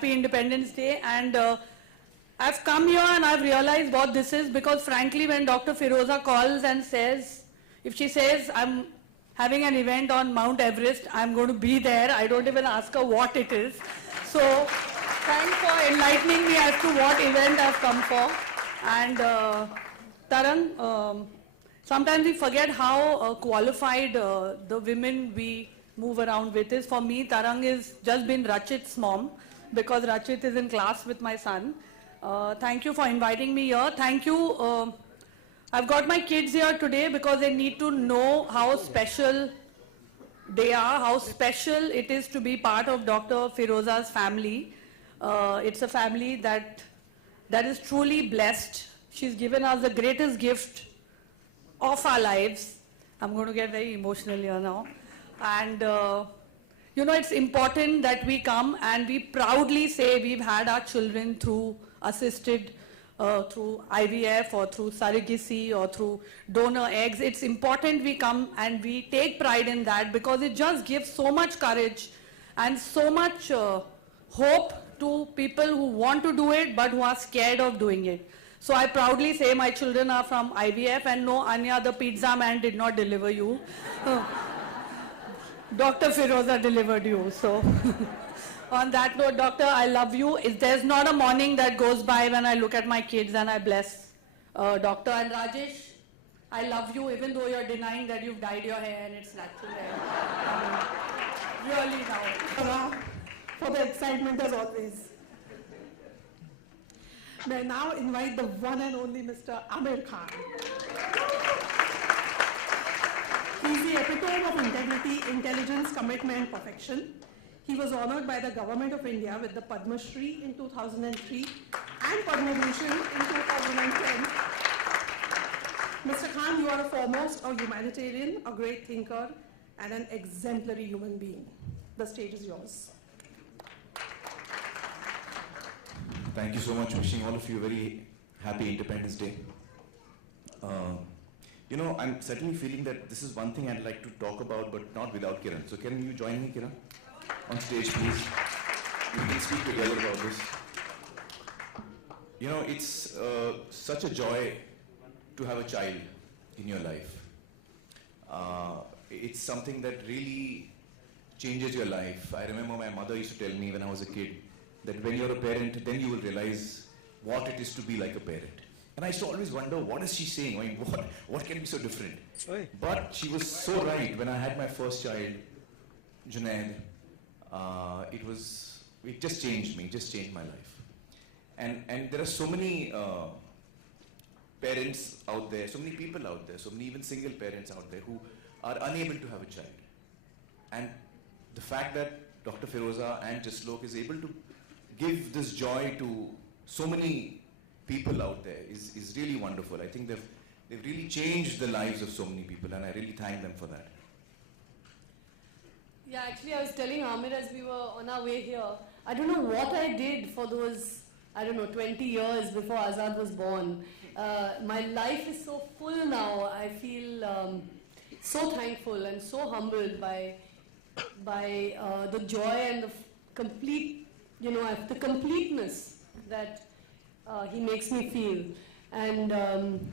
happy Independence Day. And I've come here and I've realized what this is, because frankly, when Dr. Firoza calls and says, if she says, I'm having an event on Mount Everest, I'm going to be there. I don't even ask her what it is. So thanks for enlightening me as to what event I've come for. And Tarang, sometimes we forget how qualified the women we move around with is. For me, Tarang is just been Rachit's mom, because Rachit is in class with my son. Thank you for inviting me here. Thank you. I've got my kids here today because they need to know how special they are, how special it is to be part of Dr. Firoza's family. It's a family that is truly blessed. She's given us the greatest gift of our lives. I'm going to get very emotional here now. And you know, it's important that we come and we proudly say we've had our children through assisted, through IVF or through surrogacy or through donor eggs. It's important we come and we take pride in that, because it just gives so much courage and so much hope to people who want to do it but who are scared of doing it. So I proudly say my children are from IVF, and no, Anya, the pizza man did not deliver you. Dr. Firoza delivered you. So on that note, Doctor, I love you. There's not a morning that goes by when I look at my kids and I bless Doctor. And Rajesh, I love you, even though you're denying that you've dyed your hair and it's natural hair. Really now. For the excitement as always. May I now invite the one and only Mr. Aamir Khan. He's the epitome of integrity, intelligence, commitment, perfection. He was honored by the Government of India with the Padma Shri in 2003 and Padma Bhushan in 2010. Mr. Khan, you are a foremost a humanitarian, a great thinker, and an exemplary human being. The stage is yours. Thank you so much. Wishing all of you a very happy Independence Day. You know, I'm certainly feeling that this is one thing I'd like to talk about, but not without Kiran. So can you join me, Kiran? On stage, please. We can speak together about this. You know, it's such a joy to have a child in your life. It's something that really changes your life. I remember my mother used to tell me when I was a kid that when you're a parent, then you will realize what it is to be like a parent. And I used to always wonder, what is she saying? I mean, what can be so different? But she was so right. When I had my first child, Junaid, it just changed me, just changed my life. And there are so many parents out there, so many people out there, so many even single parents out there who are unable to have a child. And the fact that Dr. Firoza and Jaslok is able to give this joy to so many people out there is really wonderful. I think they've really changed the lives of so many people, and I really thank them for that. Yeah, actually I was telling Aamir as we were on our way here, I don't know what I did for those, 20 years before Azad was born. My life is so full now. I feel so thankful and so humbled by the joy and the complete, the completeness that he makes me feel. And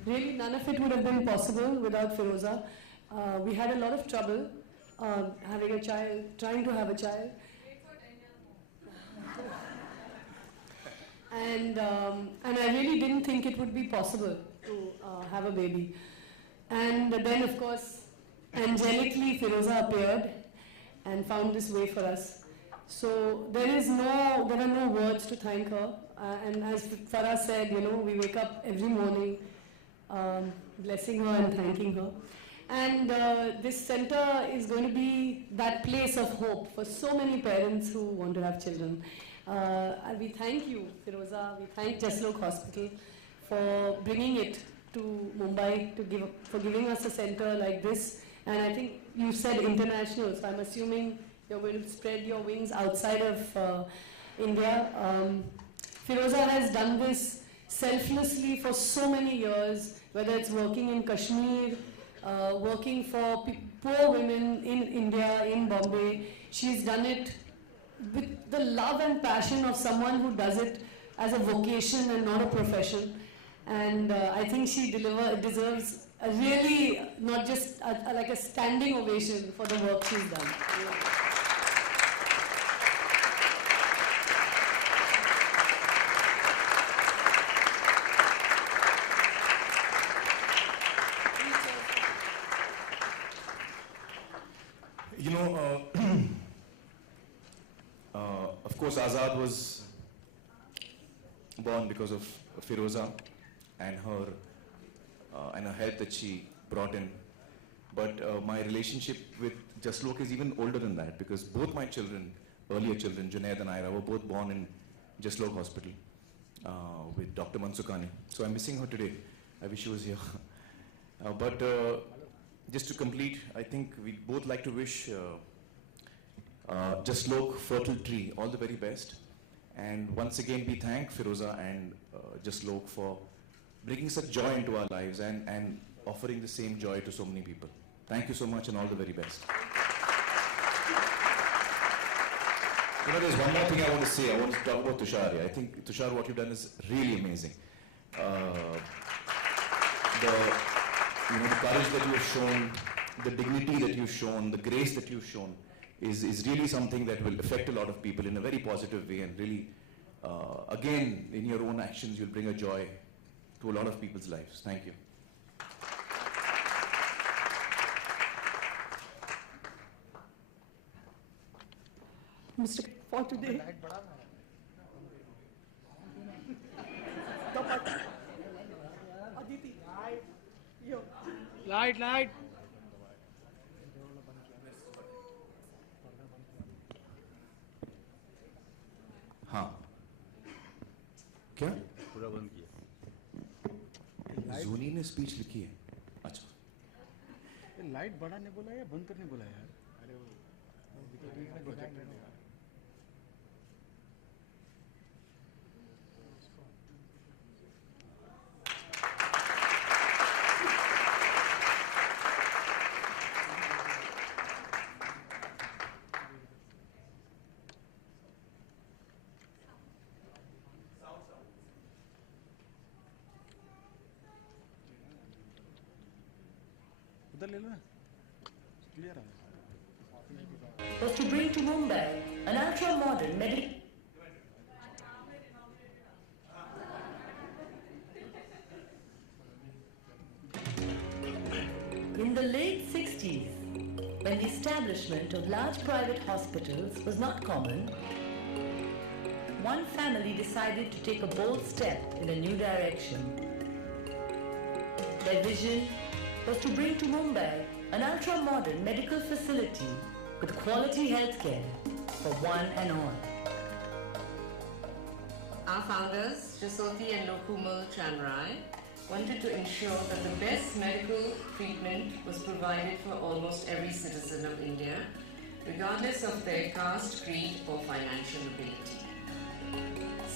really none of it would have been possible without Firoza. We had a lot of trouble having a child, trying to have a child. And I really didn't think it would be possible to have a baby. And then, of course, angelically Firoza appeared and found this way for us. So there are no words to thank her. And as Farah said, we wake up every morning blessing her and thanking her. And this center is going to be that place of hope for so many parents who want to have children. We thank you, Firoza. We thank Jaslok Hospital for bringing it to Mumbai, for giving us a center like this. And I think you said international, so I'm assuming you're going to spread your wings outside of India. Firoza has done this selflessly for so many years, whether it's working in Kashmir, working for poor women in India, in Bombay. She's done it with the love and passion of someone who does it as a vocation and not a profession. And I think she deserves a really, not just like a standing ovation for the work she's done. You know, of course, Azad was born because of Firoza and her help that she brought in. But my relationship with Jaslok is even older than that, because both my children, earlier children, Junaid and Ira, were both born in Jaslok Hospital with Dr. Mansukani. So I'm missing her today. I wish she was here. But just to complete, I think we'd both like to wish Jaslok Fertile Tree all the very best. And once again, we thank Firoza and Jaslok for bringing such joy into our lives and offering the same joy to so many people. Thank you so much and all the very best. You know, there's one more thing I want to say. I want to talk about Tushar here. I think, Tushar, what you've done is really amazing. The courage that you've shown, the dignity that you've shown, the grace that you've shown is really something that will affect a lot of people in a very positive way, and really, again, in your own actions, you'll bring a joy to a lot of people's lives. Thank you. Mr. For today. Aditi. Yo. Light. हाँ क्या पूरा बंद किया जूनी ने speech लिखी है अच्छा light बढ़ाने बोला या बंद करने बोला यार अरे वो प्रोजेक्टर ने उधर ले लो ना क्लियर है was to bring to Mumbai an ultra-modern medical. In the late 60s, when the establishment of large private hospitals was not common, one family decided to take a bold step in a new direction. Their vision was to bring to Mumbai an ultra-modern medical facility with quality healthcare for one and all. Our founders, Jasoti and Lokumal Chanrai, wanted to ensure that the best medical treatment was provided for almost every citizen of India, regardless of their caste, creed or financial ability.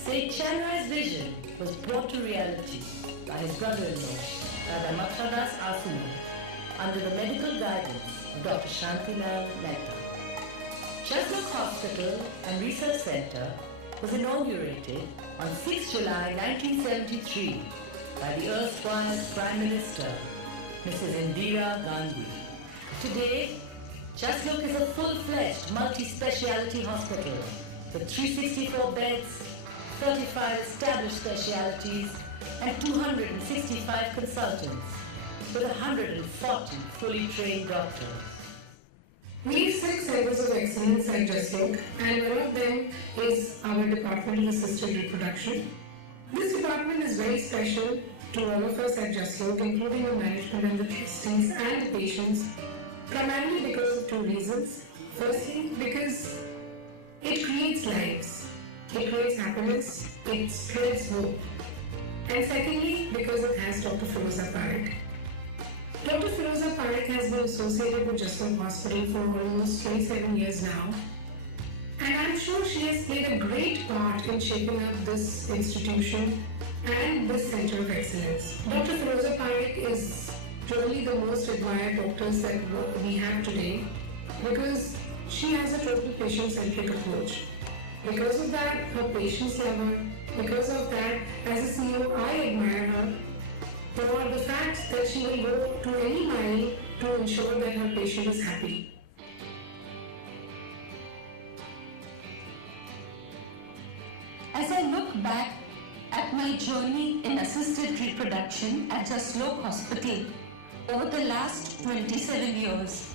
Seth Chanrai's vision was brought to reality by his brother-in-law, Dada Makhradas Asuma, under the medical guidance of Dr. Shantilal Mehta. Jaslok Hospital and Research Center was inaugurated on 6 July 1973 by the erstwhile Prime Minister, Mrs. Indira Gandhi. Today, Jaslok is a full-fledged multi-speciality hospital with 364 beds, 35 established specialities and 265 consultants with 140 fully trained doctors. We have 6 centers of excellence at Jaslok, and one of them is our Department of Assisted Reproduction. This department is very special to all of us at Jaslok, including the management and the trustees and the patients, primarily because of 2 reasons. Firstly, because it creates lives, it creates happiness, it spreads hope. And secondly, because it has Dr. Firoza Parekh. Dr. Firoza Parekh has been associated with Jaslok Hospital for almost 27 years now. And I'm sure she has played a great part in shaping up this institution and this center of excellence. Dr. Firoza Parekh is probably the most admired doctors that we have today, because she has a total patient-centric approach. Because of that, her patience level, because of that, as a CEO, I admire her for the fact that she will go to any mile to ensure that her patient is happy. As I look back at my journey in assisted reproduction at Jaslok Hospital over the last 27 years,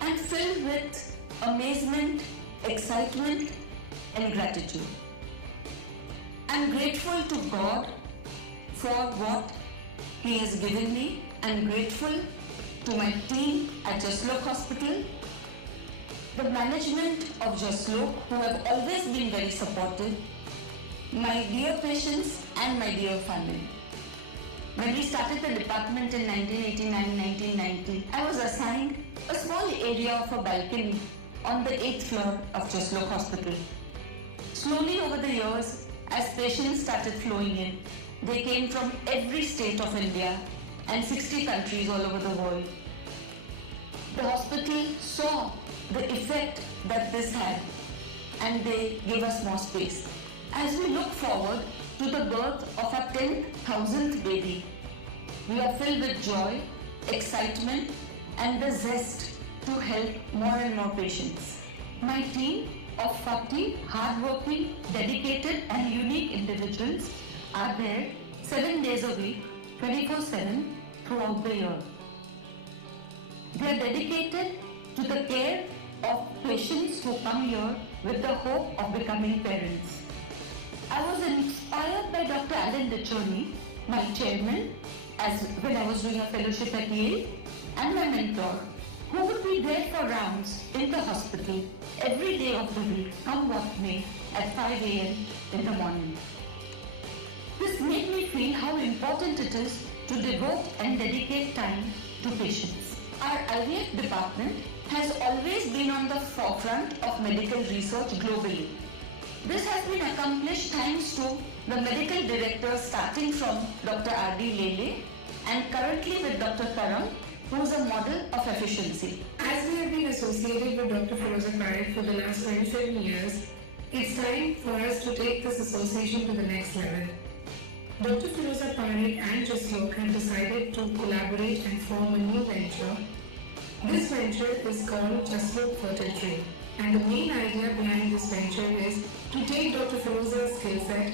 I'm filled with amazement, excitement, and gratitude. I'm grateful to God for what He has given me. I'm grateful to my team at Jaslok Hospital, the management of Jaslok, who have always been very supportive, my dear patients and my dear family. When we started the department in 1989-1990, I was assigned a small area of a balcony on the 8th floor of Jaslok Hospital. Slowly over the years, as patients started flowing in, they came from every state of India and 60 countries all over the world. The hospital saw the effect that this had, and they gave us more space. As we look forward to the birth of our 10,000th baby, we are filled with joy, excitement, and the zest to help more and more patients. My team of 40 hardworking, dedicated, and unique individuals are there 7 days a week, 24/7 throughout the year. They are dedicated to the care of patients who come here with the hope of becoming parents. I was inspired by Dr. Alan Dechoni, my chairman, when I was doing a fellowship at Yale, and my mentor, who would be there for rounds in the hospital every day of the week, come what may, at 5 a.m. in the morning. This made me feel how important it is to devote and dedicate time to patients. Our IVF department has always been on the forefront of medical research globally. This has been accomplished thanks to the medical directors starting from Dr. R.D. Lele and currently with Dr. Tarang, who is a model of efficiency. As we have been associated with Dr. Feroza Parekh for the last 27 years, it's time for us to take this association to the next level. Dr. Feroza Parekh and Jaslok have decided to collaborate and form a new venture. This venture is called Jaslok Fertility, and the main idea behind this venture is to take Dr. Feroza's skill set